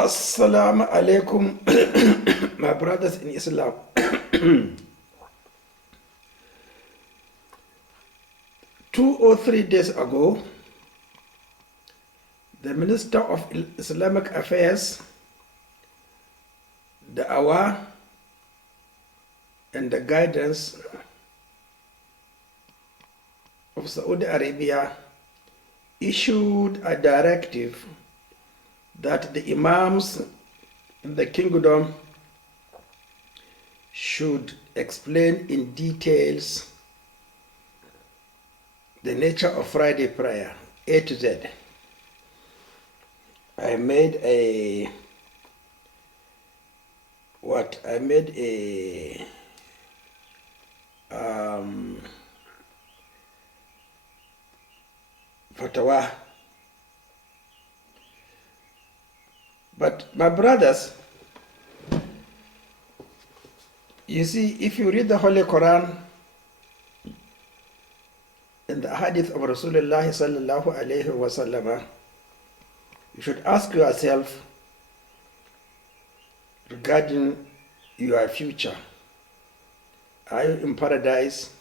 Assalamu alaikum, my brothers in Islam. 2 or 3 days ago, the Minister of Islamic Affairs, Da'wah, and the guidance of Saudi Arabia issued a directive that the Imams in the kingdom should explain in details the nature of Friday prayer, A to Z. I made a Fatwa. But my brothers, you see, if you read the Holy Quran and the hadith of Rasulullah sallallahu alayhi wa sallam, you should ask yourself regarding your future. Are you in paradise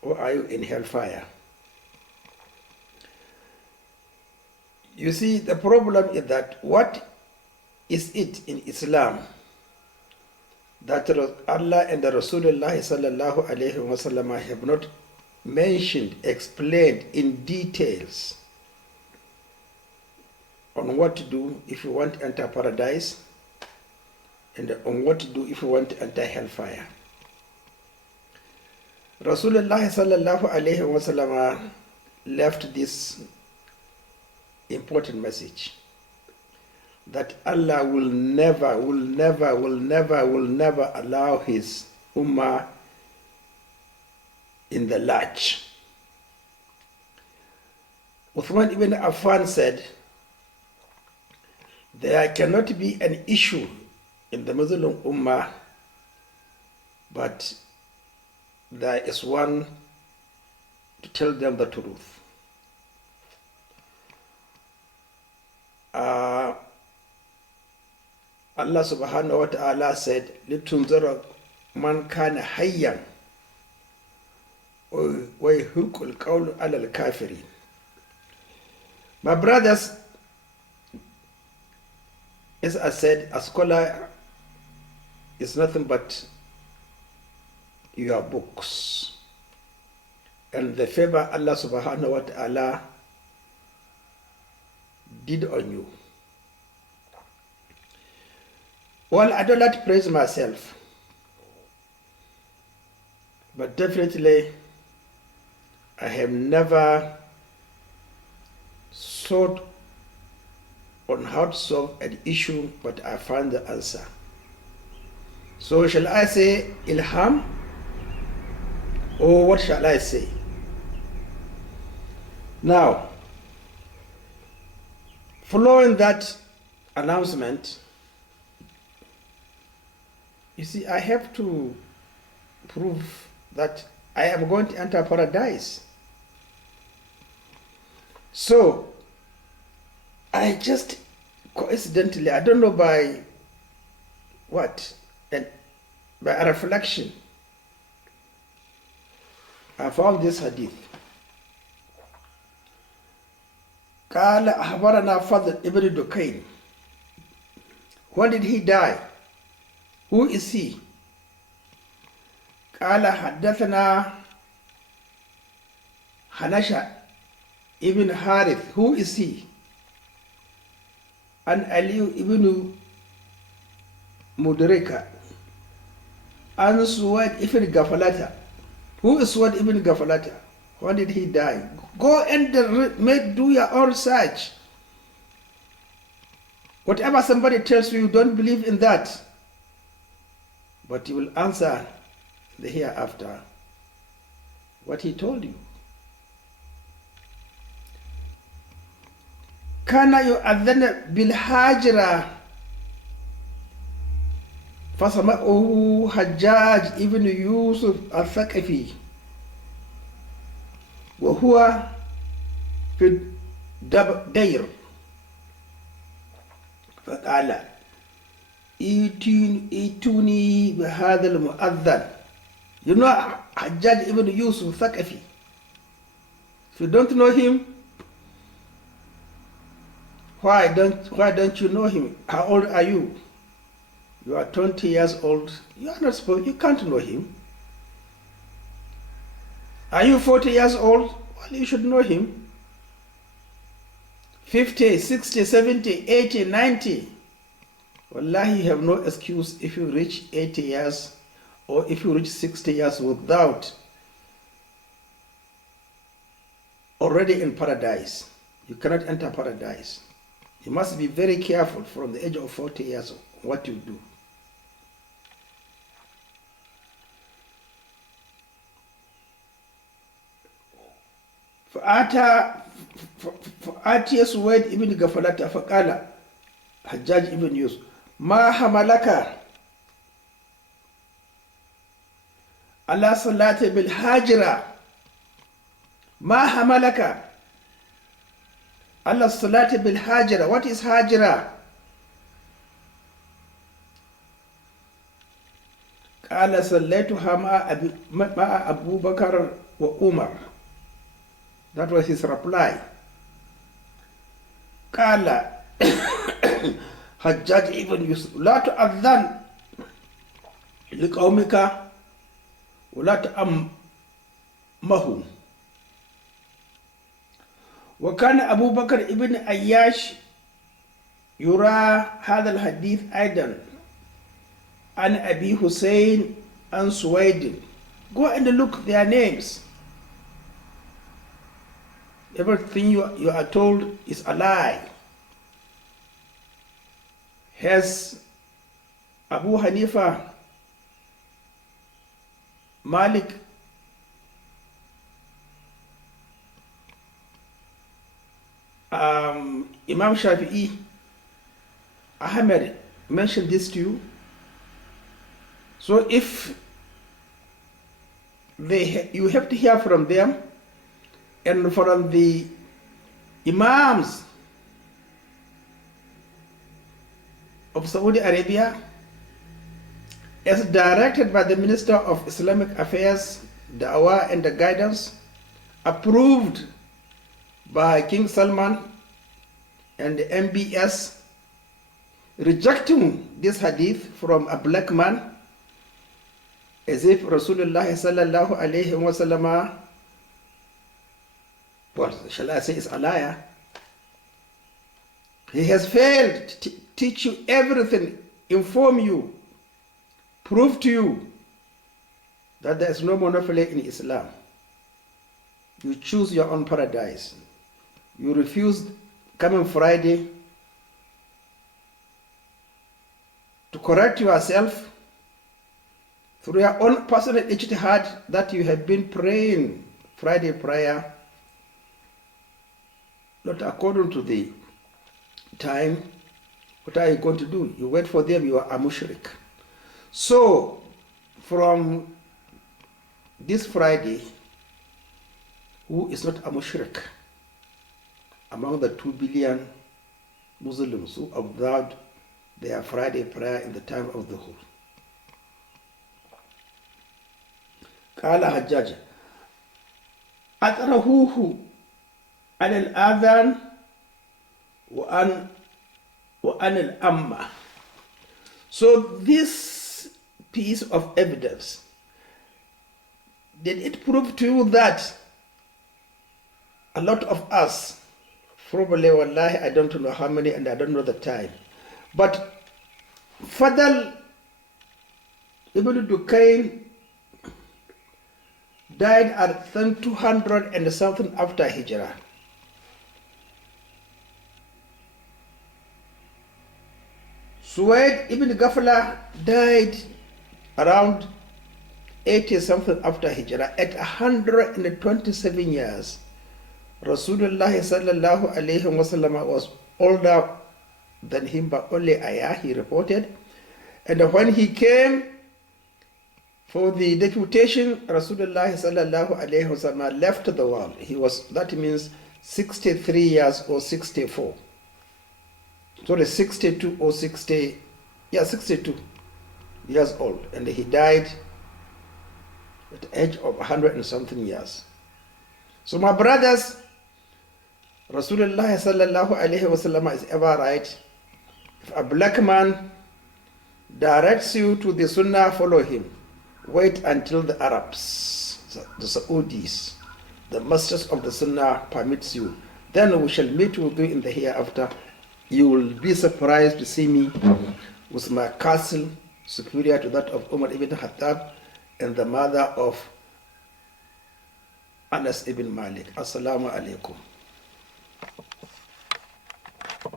or are you in hellfire? You see, the problem is that what is it in Islam that Allah and the Rasulullah sallallahu alayhi wa sallam have not mentioned, explained in details on what to do if you want to enter paradise and on what to do if you want to enter hellfire. Rasulullah sallallahu alayhi wa sallam left this important message that Allah will never allow his ummah in the lurch. Uthman ibn Affan said, there cannot be an issue in the Muslim Ummah, but there is one to tell them the truth. Allah subhanahu wa ta'ala said, لِتُنْذِرَ مَنْ كَانَ حَيًّا وَيَحِقُّ الْقَوْلُ عَلَى الْكَافِرِينَ. My brothers, as I said, a scholar is nothing but your books and the favor Allah subhanahu wa ta'ala did on you. Well, I don't like to praise myself, but definitely I have never sought on how to solve an issue, but I found the answer. So shall I say ilham, or what shall I say? Now, following that announcement, you see, I have to prove that I am going to enter paradise. So, I just coincidentally, I don't know by what, and by a reflection, I found this hadith. قال أخبرنا فضل ابن دكين. When did he die? Who is he? قال حدثنا حنشة ibn Harith. Who is he? And Ali ibn Mudrika. And Suwaid ibn Gafalata. Who is Suwaid ibn Gafalata? When did he die? Go and do your own research. Whatever somebody tells you, don't believe in that. But you will answer the hereafter what he told you. كان يؤذن بالحاجرة فسمعه حجاج ابن يوسف الثقفي وهو في الدير فقال ائتوني بهذا المؤذن. You know Hajjaj ibn Yusuf Thaqafi? If you don't know him, why don't you know him? How old are you? You are 20 years old. You are not supposed, you can't know him. Are you 40 years old? Well, you should know him. 50, 60, 70, 80, 90. Wallahi, you have no excuse if you reach 80 years or if you reach 60 years without already in paradise. You cannot enter paradise. You must be very careful from the age of 40 years what you do. فآتي سويد ابن غفلة فقال حجاج ابن يوسف ما حملك على صلاة بالحاجرة ما حملك على الصلاة بالحاجرة. What is حاجرة? قال صليتها مع أبو بكر وعمر. That was his reply. قال حجاج ابن يوسف لا تؤذن لقومك ولا تأمهم. وكان أبو بكر ابن أياش يرى هذا الحديث أيضا عن أبي حسين عن سويد. Go and look their names. Everything you are told is a lie. Has Abu Hanifa, Malik, Imam Shafi'i, Ahmed mentioned this to you? So if you have to hear from them and from the Imams of Saudi Arabia, as directed by the Minister of Islamic Affairs, Da'wah and the Guidance, approved by King Salman and the MBS, rejecting this hadith from a black man as if Rasulullah sallallahu alayhi wa sallam, what shall I say, is a liar. He has failed to teach you everything, inform you, prove to you that there is no monopoly in Islam. You choose your own paradise. You refuse coming Friday to correct yourself through your own personal ijtihad that you have been praying Friday prayer, not according to the time. What are you going to do? You wait for them, you are a mushrik. So, from this Friday, who is not a mushrik among the 2 billion Muslims who observed their Friday prayer in the time of the Dhuhr? قال حجاج أطرحوه على الآذان وأن الأمة. So this piece of evidence, did it prove to you that a lot of us, probably, wallahi, I don't know how many and I don't know the time, but Fadl ibn Dukayn died at 200 and something after Hijrah. Suwaid ibn Ghafla died around 80 something after Hijrah. At 127 years, Rasulullah sallallahu alayhi wa sallam was older than him by only a year, he reported. And when he came for the deputation, Rasulullah sallallahu alayhi wa sallam left the world. He was, that means 63 years or 64. Sorry, 62 or 60, yeah, 62 years old. And he died at the age of 100 and something years. So my brothers, Rasulullah sallallahu alayhi wasallam is ever right. If a black man directs you to the Sunnah, follow him. Wait until the Arabs, the Saudis, the masters of the Sunnah permits you. Then we shall meet with you in the hereafter. You will be surprised to see me with my castle superior to that of Umar ibn Khattab and the mother of Anas ibn Malik. Assalamu alaikum.